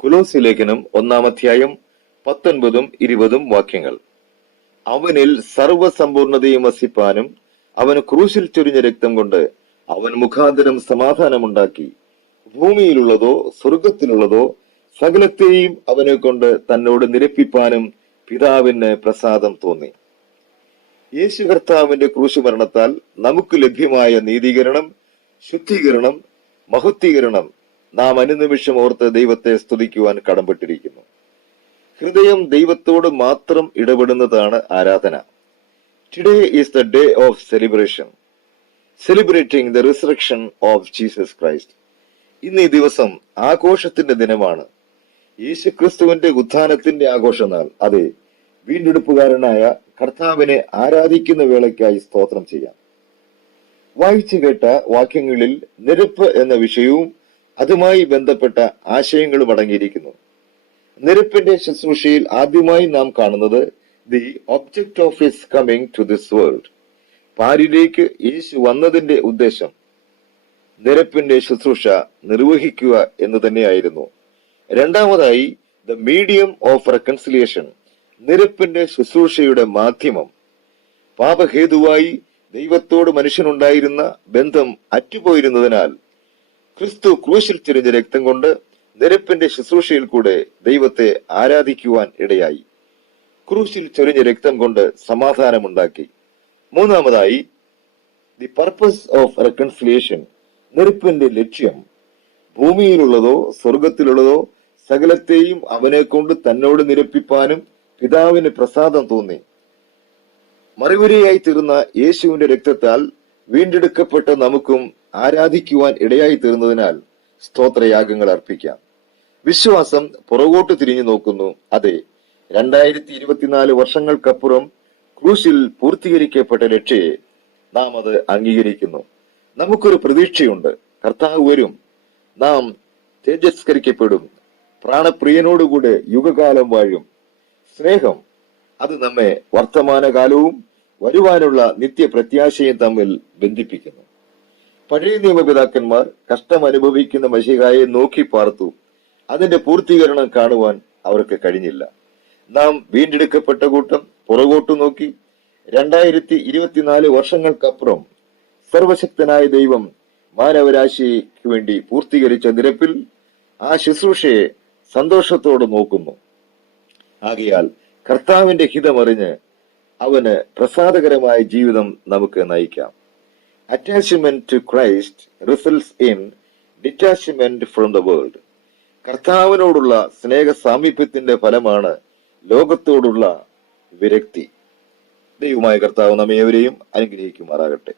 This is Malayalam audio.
കൊലോസ്യ ലേഖനം 1-ാം അധ്യായം 19-20 വാക്യങ്ങൾ. അവനിൽ സർവസമ്പൂർണതയും വസിപ്പാനും അവന് ക്രൂശിൽ ചൊരിഞ്ഞ രക്തം കൊണ്ട് അവൻ മുഖാന്തരം സമാധാനമുണ്ടാക്കി, ഭൂമിയിലുള്ളതോ സ്വർഗത്തിലുള്ളതോ സകലത്തെയും അവനെ കൊണ്ട് തന്നോട് നിരപ്പിപ്പാനും പിതാവിന് പ്രസാദം തോന്നി. യേശു കർത്താവിന്റെ ക്രൂശുമരണത്താൽ നമുക്ക് ലഭ്യമായ നീതീകരണം, ശുദ്ധീകരണം, മഹത്വീകരണം നാം അനുനിമിഷം ഓർത്ത് ദൈവത്തെ സ്തുതിക്കുവാൻ കടംപെട്ടിരിക്കുന്നു. ഹൃദയം ദൈവത്തോട് മാത്രം ഇടപെടുന്നതാണ് ആരാധന. Today is the day of celebration, celebrating the resurrection of Jesus Christ. ഇന്ന് ഈ ദിവസം ആഘോഷത്തിന്റെ ദിനമാണ്. യേശു ക്രിസ്തുവിന്റെ ഉത്ഥാനത്തിന്റെ ആഘോഷനാൾ. അതെ, വീണ്ടെടുപ്പുകാരനായ കർത്താവിനെ ആരാധിക്കുന്ന വേളയ്ക്കായി സ്തോത്രം ചെയ്യാം. വായിച്ചു കേട്ട വാക്യങ്ങളിൽ നിരപ്പ് എന്ന വിഷയവും അതുമായി ബന്ധപ്പെട്ട ആശയങ്ങളും അടങ്ങിയിരിക്കുന്നു. നിരപ്പിന്റെ ശുശ്രൂഷയിൽ ആദ്യമായി നാം കാണുന്നത് the object of his coming to this world. പാരിലേക്ക് യേശു വന്നതിന്റെ ഉദ്ദേശം നിരപ്പിന്റെ ശുശ്രൂഷ നിർവഹിക്കുക എന്ന് തന്നെയായിരുന്നു. രണ്ടാമതായി ദ മീഡിയം ഓഫ് റെക്കൺസിലിയേഷൻ, നിരപ്പിന്റെ ശുശ്രൂഷയുടെ മാധ്യമം. പാപഹേതുവായി ദൈവത്തോട് മനുഷ്യനുണ്ടായിരുന്ന ബന്ധം അറ്റുപോയിരുന്നതിനാൽ ക്രിസ്തു ക്രൂശിൽ ചൊരിഞ്ഞ രക്തം കൊണ്ട് നിരപ്പിന്റെ ശുശ്രൂഷയിൽ കൂടെ ദൈവത്തെ ആരാധിക്കുവാൻ ഇടയായി. ക്രൂശിൽ ചൊരിഞ്ഞ രക്തം കൊണ്ട് സമാധാനമുണ്ടാക്കി. മൂന്നാമതായി ദി പർപ്പസ് ഓഫ് റെക്കൺസിലിയേഷൻ, നിരപ്പിന്റെ ലക്ഷ്യം. ഭൂമിയിലുള്ളതോ സ്വർഗത്തിലുള്ളതോ സകലത്തെയും അവനെ കൊണ്ട് തന്നോട് നിരപ്പിപ്പാനും പിതാവിന് പ്രസാദം തോന്നി. മറുപടിയായി തീർന്ന യേശുവിന്റെ രക്തത്താൽ വീണ്ടെടുക്കപ്പെട്ട നമുക്കും ആരാധിക്കുവാൻ ഇടയായി തീർന്നതിനാൽ സ്തോത്രയാഗങ്ങൾ അർപ്പിക്കാം. വിശ്വാസം പുറകോട്ട് തിരിഞ്ഞു നോക്കുന്നു. അതെ, 2024 വർഷങ്ങൾക്കപ്പുറം ക്രൂശിൽ പൂർത്തീകരിക്കപ്പെട്ട രക്ഷയെ നാം അത് അംഗീകരിക്കുന്നു. നമുക്കൊരു പ്രതീക്ഷയുണ്ട്. കർത്താവ് വരും, നാം തേജസ്കരിക്കപ്പെടും, പ്രാണപ്രിയനോടുകൂടെ യുഗകാലം വാഴും. സ്നേഹം അത് നമ്മെ വർത്തമാനകാലവും വരുവാനുള്ള നിത്യപ്രത്യാശയും തമ്മിൽ ബന്ധിപ്പിക്കുന്നു. പഴയ നിയമപിതാക്കന്മാർ കഷ്ടം അനുഭവിക്കുന്ന മശീഹായെ നോക്കി പാർത്തു. അതിന്റെ പൂർത്തീകരണം കാണുവാൻ അവർക്ക് കഴിഞ്ഞില്ല. നാം വീണ്ടെടുക്കപ്പെട്ട കൂട്ടം പുറകോട്ടു നോക്കി 2024 വർഷങ്ങൾക്കപ്പുറം സർവശക്തനായ ദൈവം മാനവരാശിക്ക് വേണ്ടി പൂർത്തീകരിച്ച നിരപ്പിൽ ആ ശുശ്രൂഷയെ സന്തോഷത്തോടെ നോക്കുന്നു. ആകയാൽ കർത്താവിന്റെ ഹിതമറിഞ്ഞ് അവന് പ്രസാദകരമായ ജീവിതം നമുക്ക് നയിക്കാം. Attachment to Christ results in detachment from the world. കർത്താവിനോടുള്ള സ്നേഹ സാമീപ്യത്തിന്റെ ഫലമാണ് ലോകത്തോടുള്ള വിരക്തി. ദൈവമായ കർത്താവ് നമ്മേവരെയും അനുഗ്രഹിക്കുമാറാകട്ടെ.